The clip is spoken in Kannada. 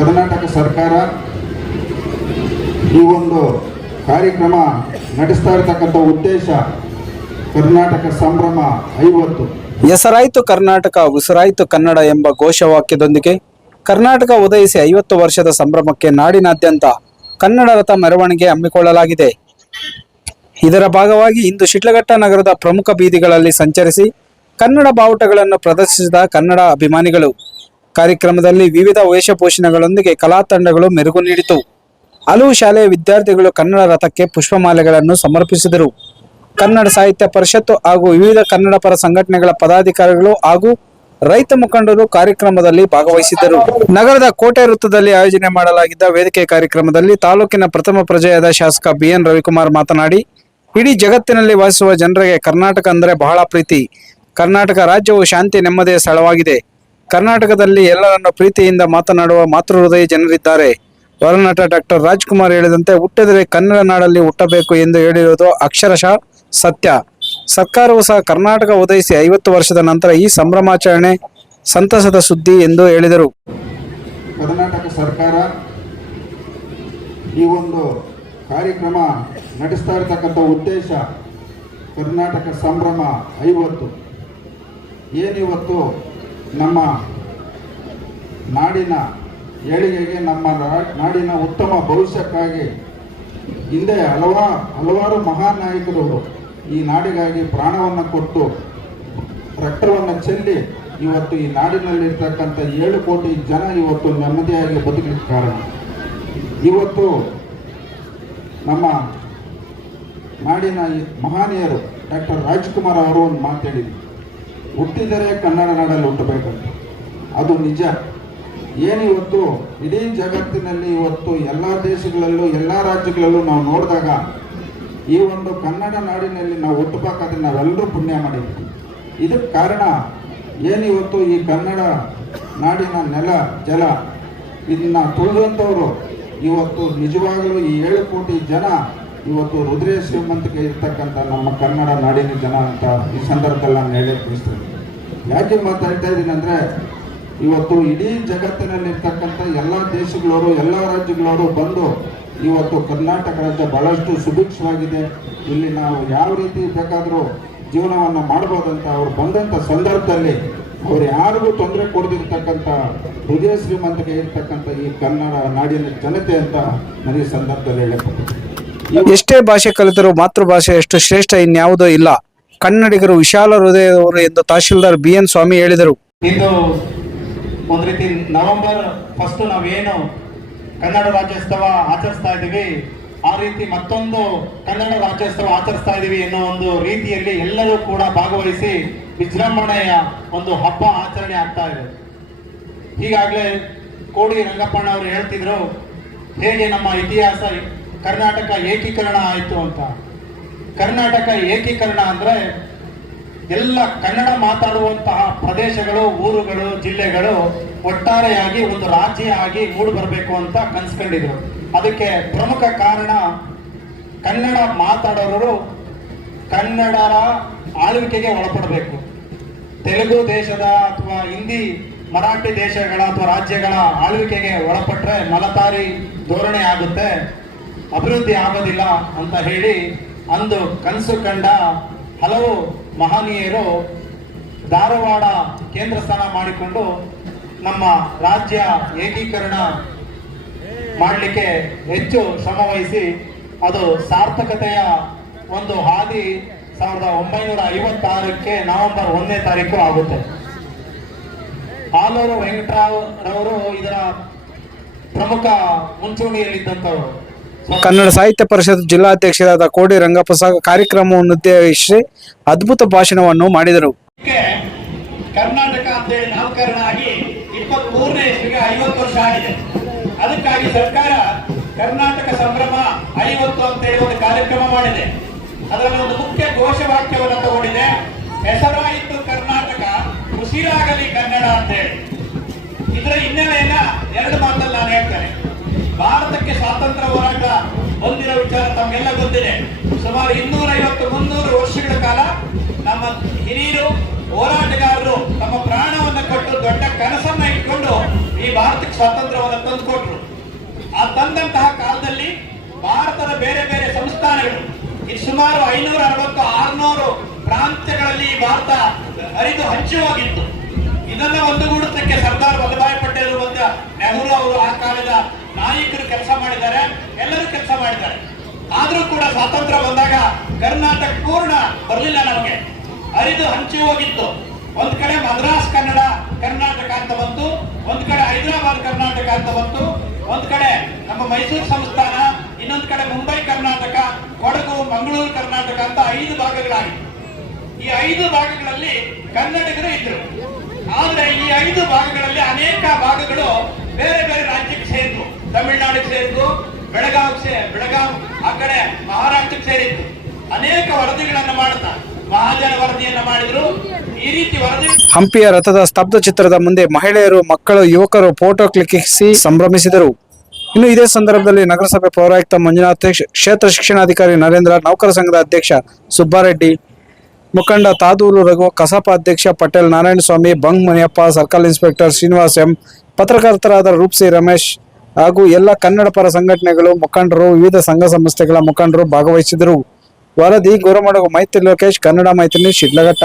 ಕರ್ನಾಟಕ ಸರ್ಕಾರ ಈ ಒಂದು ಕಾರ್ಯಕ್ರಮ ನಡೆಸ್ತಾ ಇರತಕ್ಕಂಥ ಉದ್ದೇಶ ಕರ್ನಾಟಕ ಸಂಭ್ರಮ ಐವತ್ತು. ಹೆಸರಾಯಿತು ಕರ್ನಾಟಕ ಉಸಿರಾಯಿತು ಕನ್ನಡ ಎಂಬ ಘೋಷವಾಕ್ಯದೊಂದಿಗೆ ಕರ್ನಾಟಕ ಉದಯಿಸಿ ಐವತ್ತು ವರ್ಷದ ಸಂಭ್ರಮಕ್ಕೆ ನಾಡಿನಾದ್ಯಂತ ಕನ್ನಡ ರಥ ಮೆರವಣಿಗೆ ಹಮ್ಮಿಕೊಳ್ಳಲಾಗಿದೆ. ಇದರ ಭಾಗವಾಗಿ ಇಂದು ಶಿಟ್ಲಘಟ್ಟ ನಗರದ ಪ್ರಮುಖ ಬೀದಿಗಳಲ್ಲಿ ಸಂಚರಿಸಿ ಕನ್ನಡ ಬಾವುಟಗಳನ್ನು ಪ್ರದರ್ಶಿಸಿದ ಕನ್ನಡ ಅಭಿಮಾನಿಗಳು. ಕಾರ್ಯಕ್ರಮದಲ್ಲಿ ವಿವಿಧ ವೇಷಭೂಷಣಗಳೊಂದಿಗೆ ಕಲಾ ತಂಡಗಳು ಮೆರುಗು ನೀಡಿತು. ಹಲವು ಶಾಲೆಯ ವಿದ್ಯಾರ್ಥಿಗಳು ಕನ್ನಡ ರಥಕ್ಕೆ ಪುಷ್ಪಮಾಲೆಗಳನ್ನು ಸಮರ್ಪಿಸಿದರು. ಕನ್ನಡ ಸಾಹಿತ್ಯ ಪರಿಷತ್ತು ಹಾಗೂ ವಿವಿಧ ಕನ್ನಡ ಪರ ಸಂಘಟನೆಗಳ ಪದಾಧಿಕಾರಿಗಳು ಹಾಗೂ ರೈತ ಮುಖಂಡರು ಕಾರ್ಯಕ್ರಮದಲ್ಲಿ ಭಾಗವಹಿಸಿದ್ದರು. ನಗರದ ಕೋಟೆ ವೃತ್ತದಲ್ಲಿ ಆಯೋಜನೆ ಮಾಡಲಾಗಿದ್ದ ವೇದಿಕೆ ಕಾರ್ಯಕ್ರಮದಲ್ಲಿ ತಾಲೂಕಿನ ಪ್ರಥಮ ಪ್ರಜೆಯಾದ ಶಾಸಕ ಬಿಎನ್ ರವಿಕುಮಾರ್ ಮಾತನಾಡಿ, ಇಡೀ ಜಗತ್ತಿನಲ್ಲಿ ವಾಸಿಸುವ ಜನರಿಗೆ ಕರ್ನಾಟಕ ಅಂದರೆ ಬಹಳ ಪ್ರೀತಿ. ಕರ್ನಾಟಕ ರಾಜ್ಯವು ಶಾಂತಿ ನೆಮ್ಮದಿಯ ಸ್ಥಳವಾಗಿದೆ. ಕರ್ನಾಟಕದಲ್ಲಿ ಎಲ್ಲರನ್ನು ಪ್ರೀತಿಯಿಂದ ಮಾತನಾಡುವ ಮಾತೃ ಹೃದಯ ಜನರಿದ್ದಾರೆ. ವರನಟ ಡಾಕ್ಟರ್ ರಾಜ್ಕುಮಾರ್ ಹೇಳಿದಂತೆ ಹುಟ್ಟಿದರೆ ಕನ್ನಡ ನಾಡಲ್ಲಿ ಹುಟ್ಟಬೇಕು ಎಂದು ಹೇಳಿರುವುದು ಅಕ್ಷರಶಃ ಸತ್ಯ. ಸರ್ಕಾರವು ಸಹ ಕರ್ನಾಟಕ ಉದಯಿಸಿ ಐವತ್ತು ವರ್ಷದ ನಂತರ ಈ ಸಂಭ್ರಮಾಚರಣೆ ಸಂತಸದ ಸುದ್ದಿ ಎಂದು ಹೇಳಿದರು. ಕರ್ನಾಟಕ ಸರ್ಕಾರ ಈ ಒಂದು ಕಾರ್ಯಕ್ರಮ ನಡೆಸ್ತಾ ಇರತಕ್ಕಂಥ ಉದ್ದೇಶ ಕರ್ನಾಟಕ ಸಂಭ್ರಮ ಐವತ್ತು. ಏನಿವತ್ತು? ನಮ್ಮ ನಾಡಿನ ಏಳಿಗೆಗೆ, ನಮ್ಮ ನಾಡಿನ ಉತ್ತಮ ಭವಿಷ್ಯಕ್ಕಾಗಿ ಹಿಂದೆ ಹಲವಾರು ಹಲವಾರು ಮಹಾನ್ ನಾಯಕರು ಈ ನಾಡಿಗಾಗಿ ಪ್ರಾಣವನ್ನು ಕೊಟ್ಟು ರಕ್ತವನ್ನು ಚೆಲ್ಲಿ ಇವತ್ತು ಈ ನಾಡಿನಲ್ಲಿರ್ತಕ್ಕಂಥ ಏಳು ಕೋಟಿ ಜನ ಇವತ್ತು ನೆಮ್ಮದಿಯಾಗಿ ಬದುಕಲಿಕ್ಕೆ ಕಾರಣ. ಇವತ್ತು ನಮ್ಮ ನಾಡಿನ ಮಹಾನೀಯರು ಡಾಕ್ಟರ್ ರಾಜ್ಕುಮಾರ್ ಅವರು ಒಂದು ಮಾತಾಡಿದ್ರು ಹುಟ್ಟಿದರೆ ಕನ್ನಡ ನಾಡಲ್ಲಿ ಹುಟ್ಟಬೇಕಂತ. ಅದು ನಿಜ. ಏನಿವತ್ತು ಇಡೀ ಜಗತ್ತಿನಲ್ಲಿ ಇವತ್ತು ಎಲ್ಲ ದೇಶಗಳಲ್ಲೂ, ಎಲ್ಲ ರಾಜ್ಯಗಳಲ್ಲೂ ನಾವು ನೋಡಿದಾಗ ಈ ಒಂದು ಕನ್ನಡ ನಾಡಿನಲ್ಲಿ ನಾವು ಹುಟ್ಟಬೇಕಾದ್ರೆ ನಾವೆಲ್ಲರೂ ಪುಣ್ಯ ಮಾಡಿದ್ವಿ ಇದಕ್ಕೆ ಕಾರಣ ಏನಿವತ್ತು ಈ ಕನ್ನಡ ನಾಡಿನ ನೆಲ, ಜಲ, ಇದನ್ನ ತುಳಿದಂಥವರು ಇವತ್ತು ನಿಜವಾಗಲೂ ಈ ಏಳು ಕೋಟಿ ಜನ ಇವತ್ತು ರುದ್ರೇ ಶ್ರೀಮಂತಿಕೆ ಇರ್ತಕ್ಕಂಥ ನಮ್ಮ ಕನ್ನಡ ನಾಡಿನ ಜನ ಅಂತ ಈ ಸಂದರ್ಭದಲ್ಲಿ ನಾನು ಹೇಳಕ್ಕೆ ಬಯಸ್ತೇನೆ ಯಾಕೆ ಮಾತಾಡ್ತಾ ಇದ್ದೀನಿ ಅಂದರೆ, ಇವತ್ತು ಇಡೀ ಜಗತ್ತಿನಲ್ಲಿರ್ತಕ್ಕಂಥ ಎಲ್ಲ ದೇಶಗಳವರು, ಎಲ್ಲ ರಾಜ್ಯಗಳವರು ಬಂದು ಇವತ್ತು ಕರ್ನಾಟಕ ರಾಜ್ಯ ಬಹಳಷ್ಟು ಸುಭಿಕ್ಷವಾಗಿದೆ. ಇಲ್ಲಿ ನಾವು ಯಾವ ರೀತಿ ಬೇಕಾದರೂ ಜೀವನವನ್ನು ಮಾಡ್ಬೋದಂತ ಅವ್ರು ಬಂದಂಥ ಸಂದರ್ಭದಲ್ಲಿ ಅವ್ರು ಯಾರಿಗೂ ತೊಂದರೆ ಕೊಡದಿರ್ತಕ್ಕಂಥ ಹೃದಯ ಶ್ರೀಮಂತಿಕೆ ಇರ್ತಕ್ಕಂಥ ಈ ಕನ್ನಡ ನಾಡಿನ ಜನತೆ ಅಂತ ನನಗೆ ಸಂದರ್ಭದಲ್ಲಿ ಹೇಳಕ್ಕೆ ಎಷ್ಟೇ ಭಾಷೆ ಕಲಿತರೂ ಮಾತೃಭಾಷೆ ಎಷ್ಟು ಶ್ರೇಷ್ಠ ಇನ್ಯಾವುದೂ ಇಲ್ಲ. ಕನ್ನಡಿಗರು ವಿಶಾಲ ಹೃದಯದವರು ಎಂದು ತಹಶೀಲ್ದಾರ್ ಬಿ ಎನ್ ಸ್ವಾಮಿ ಹೇಳಿದರು. ಇದು ಒಂದು ರೀತಿ ನವೆಂಬರ್ ಫಸ್ಟ್ ನಾವೇನು ಕನ್ನಡ ರಾಜ್ಯೋತ್ಸವ ಆಚರಿಸ್ತಾ ಇದ್ದೀವಿ, ಆ ರೀತಿ ಮತ್ತೊಂದು ಕನ್ನಡ ರಾಜ್ಯೋತ್ಸವ ಆಚರಿಸ್ತಾ ಇದ್ದೀವಿ ಅನ್ನೋ ಒಂದು ರೀತಿಯಲ್ಲಿ ಎಲ್ಲರೂ ಕೂಡ ಭಾಗವಹಿಸಿ ವಿಜೃಂಭಣೆಯ ಒಂದು ಹಬ್ಬ ಆಚರಣೆ ಆಗ್ತಾ ಇದೆ. ಹೀಗಾಗಲೇ ಕೋಡಿ ರಂಗಪ್ಪಣ್ಣ ಅವರು ಹೇಳ್ತಿದ್ರು, ಹೇಗೆ ನಮ್ಮ ಇತಿಹಾಸ ಕರ್ನಾಟಕ ಏಕೀಕರಣ ಆಯಿತು ಅಂತ. ಕರ್ನಾಟಕ ಏಕೀಕರಣ ಅಂದ್ರೆ ಎಲ್ಲ ಕನ್ನಡ ಮಾತಾಡುವಂತಹ ಪ್ರದೇಶಗಳು, ಊರುಗಳು, ಜಿಲ್ಲೆಗಳು ಒಟ್ಟಾರೆಯಾಗಿ ಒಂದು ರಾಜ್ಯ ಆಗಿ ಮೂಡಿ ಬರಬೇಕು ಅಂತ ಕನ್ಸ್ಕೊಂಡಿದ್ರು. ಅದಕ್ಕೆ ಪ್ರಮುಖ ಕಾರಣ ಕನ್ನಡ ಮಾತಾಡೋರು ಕನ್ನಡರ ಆಳ್ವಿಕೆಗೆ ಒಳಪಡಬೇಕು. ತೆಲುಗು ದೇಶದ ಅಥವಾ ಹಿಂದಿ, ಮರಾಠಿ ದೇಶಗಳ ಅಥವಾ ರಾಜ್ಯಗಳ ಆಳ್ವಿಕೆಗೆ ಒಳಪಟ್ಟರೆ ಮಲತಾರಿ ಧೋರಣೆ ಆಗುತ್ತೆ. ಅಭಿವೃದ್ಧಿ ಆಗೋದಿಲ್ಲ ಅಂತ ಹೇಳಿ ಅಂದು ಕನಸು ಕಂಡ ಹಲವು ಮಹನೀಯರು ಧಾರವಾಡ ಕೇಂದ್ರ ಸ್ಥಾನ ಮಾಡಿಕೊಂಡು ನಮ್ಮ ರಾಜ್ಯ ಏಕೀಕರಣ ಮಾಡಲಿಕ್ಕೆ ಹೆಚ್ಚು ಶ್ರಮ ಅದು ಸಾರ್ಥಕತೆಯ ಒಂದು ಹಾದಿ ಸಾವಿರದ ಒಂಬೈನೂರ ಐವತ್ತಾರಕ್ಕೆ ನವೆಂಬರ್ ಒಂದನೇ ತಾರೀಕು ಆಗುತ್ತೆ. ಆಲೂರು ವೆಂಕಟರಾವ್ ರವರು ಇದರ ಪ್ರಮುಖ ಮುಂಚೂಣಿಯಲ್ಲಿದ್ದಂಥವರು. ಕನ್ನಡ ಸಾಹಿತ್ಯ ಪರಿಷತ್ ಜಿಲ್ಲಾಧ್ಯಕ್ಷರಾದ ಕೋಡಿ ರಂಗಪ್ಪ ಕಾರ್ಯಕ್ರಮವನ್ನು ಉದ್ದೇಶಿಸಿ ಅದ್ಭುತ ಭಾಷಣವನ್ನು ಮಾಡಿದರು. ಕರ್ನಾಟಕ ಆಗಿ ವರ್ಷ ಆಗಿದೆ. ಅದಕ್ಕಾಗಿ ಸರ್ಕಾರ ಕರ್ನಾಟಕ ಸಂಭ್ರಮ ಐವತ್ತು ಅಂತೇಳಿ ಒಂದು ಕಾರ್ಯಕ್ರಮ ಮಾಡಿದೆ. ಅದರಲ್ಲಿ ಒಂದು ಮುಖ್ಯ ಘೋಷವಾಕ್ಯವನ್ನು ತಗೊಂಡಿದೆ. ಹೆಸರಾಯಿತು ಕರ್ನಾಟಕ, ಉಸಿರಾಗಲಿ ಕನ್ನಡ ಅಂತೇಳಿ ಇದರ ಹಿನ್ನೆಲೆಯನ್ನ ಎರಡು ಮಾತಲ್ಲಿ ನಾನು ಹೇಳ್ತೇನೆ. ಭಾರತಕ್ಕೆ ಸ್ವಾತಂತ್ರ್ಯ ಹೋರಾಟ ಹೊಂದಿರೋ ವಿಚಾರ ತಮಗೆಲ್ಲ ಗೊತ್ತಿದೆ. ಸುಮಾರು ಇನ್ನೂರ ಐವತ್ತು ಮುನ್ನೂರು ವರ್ಷಗಳ ಕಾಲ ನಮ್ಮ ಹಿರಿಯರು, ಹೋರಾಟಗಾರರು ತಮ್ಮ ಪ್ರಾಣವನ್ನು ಕೊಟ್ಟು ದೊಡ್ಡ ಕನಸನ್ನ ಇಟ್ಕೊಂಡು ಈ ಭಾರತಕ್ಕೆ ಸ್ವಾತಂತ್ರ್ಯವನ್ನು ತಂದುಕೊಟ್ರು. ಆ ತಂದಂತಹ ಕಾಲದಲ್ಲಿ ಭಾರತದ ಬೇರೆ ಬೇರೆ ಸಂಸ್ಥಾನಗಳು ಇದು ಸುಮಾರು ಐನೂರ ಅರವತ್ತು ಆರ್ನೂರು ಪ್ರಾಂತ್ಯಗಳಲ್ಲಿ ಭಾರತ ಹರಿದು ಹಂಚಿ ಹೋಗಿತ್ತು. ಇದನ್ನ ಒಂದುಗೂಡಿಸಕ್ಕೆ ಸರ್ದಾರ್ ವಲ್ಲಭಾಯ್ ಪಟೇಲ್ ನೆಹರು ಅವರು ಆ ಕಾಲದ ನಾಯಕರು ಕೆಲಸ ಮಾಡಿದ್ದಾರೆ, ಎಲ್ಲರೂ ಕೆಲಸ ಮಾಡಿದ್ದಾರೆ. ಆದ್ರೂ ಕೂಡ ಸ್ವಾತಂತ್ರ್ಯ ಬಂದಾಗ ಕರ್ನಾಟಕ ಪೂರ್ಣ ಬರಲಿಲ್ಲ ನಮಗೆ. ಹರಿದು ಹಂಚಿ ಹೋಗಿತ್ತು. ಒಂದ್ ಕಡೆ ಮದ್ರಾಸ್ ಕನ್ನಡ ಕರ್ನಾಟಕ ಅಂತ ಬಂತು, ಒಂದ್ ಕಡೆ ಹೈದರಾಬಾದ್ ಕರ್ನಾಟಕ ಅಂತ ಬಂತು, ಒಂದ್ ಕಡೆ ನಮ್ಮ ಮೈಸೂರು ಸಂಸ್ಥಾನ, ಇನ್ನೊಂದ್ ಕಡೆ ಮುಂಬೈ ಕರ್ನಾಟಕ, ಕೊಡಗು, ಮಂಗಳೂರು ಕರ್ನಾಟಕ ಅಂತ ಐದು ಭಾಗಗಳಾಗಿತ್ತು ಈ ಐದು ಭಾಗಗಳಲ್ಲಿ ಕನ್ನಡಿಗರು ಇದ್ರು. ಆದ್ರೆ ಈ ಐದು ಭಾಗಗಳಲ್ಲಿ ಅನೇಕ ಭಾಗಗಳು ಬೇರೆ ಬೇರೆ ರಾಜ್ಯಕ್ಕೆ ಸೇರಿದ್ವು. ತಮಿಳುನಾಡಿಗೆ ಸೇರಿದ್ದು ಬೆಳಗಾವ್ ಬೆಳಗಾವ್ ಆ ಕಡೆ ಮಹಾರಾಷ್ಟ್ರಕ್ಕೆ ಸೇರಿತ್ತು ಅನೇಕ ವರದಿಗಳನ್ನು ಮಾಡುತ್ತಾ, ಮಹಾಜನ ವರದಿಯನ್ನು ಮಾಡಿದ್ರು. ಈ ರೀತಿ ವರದಿ ಹಂಪಿಯ ರಥದ ಸ್ತಬ್ಧ ಚಿತ್ರದ ಮುಂದೆ ಮಹಿಳೆಯರು, ಮಕ್ಕಳು, ಯುವಕರು ಫೋಟೋ ಕ್ಲಿಕ್ಕಿಸಿ ಸಂಭ್ರಮಿಸಿದರು. ಇನ್ನು ಇದೇ ಸಂದರ್ಭದಲ್ಲಿ ನಗರಸಭೆ ಪೌರಾಯುಕ್ತ ಮಂಜುನಾಥ್ ಕ್ಷೇತ್ರ ಶಿಕ್ಷಣಾಧಿಕಾರಿ ನರೇಂದ್ರ, ನೌಕರ ಸಂಘದ ಅಧ್ಯಕ್ಷ ಸುಬ್ಬಾರೆಡ್ಡಿ, ಮುಖಂಡ ತಾದೂರು ರಘು, ಕಸಾಪ ಅಧ್ಯಕ್ಷ Patel Narayanaswamy Bang Maniyappa, circle inspector Srinivas M, ಪತ್ರಕರ್ತರಾದ ರೂಪ್ಸಿ Ramesh ಹಾಗೂ ಎಲ್ಲ ಕನ್ನಡ ಪರ ಸಂಘಟನೆಗಳು, ಮುಖಂಡರು, ವಿವಿಧ ಸಂಘ ಸಂಸ್ಥೆಗಳ ಮುಖಂಡರು ಭಾಗವಹಿಸಿದರು. ವರದಿ, ಗುರುಮಡಗು ಮೈತ್ರಿ ಲೋಕೇಶ್, ಕನ್ನಡ ಮೈತ್ರಿ ಶಿಡ್ಲಘಟ್ಟ.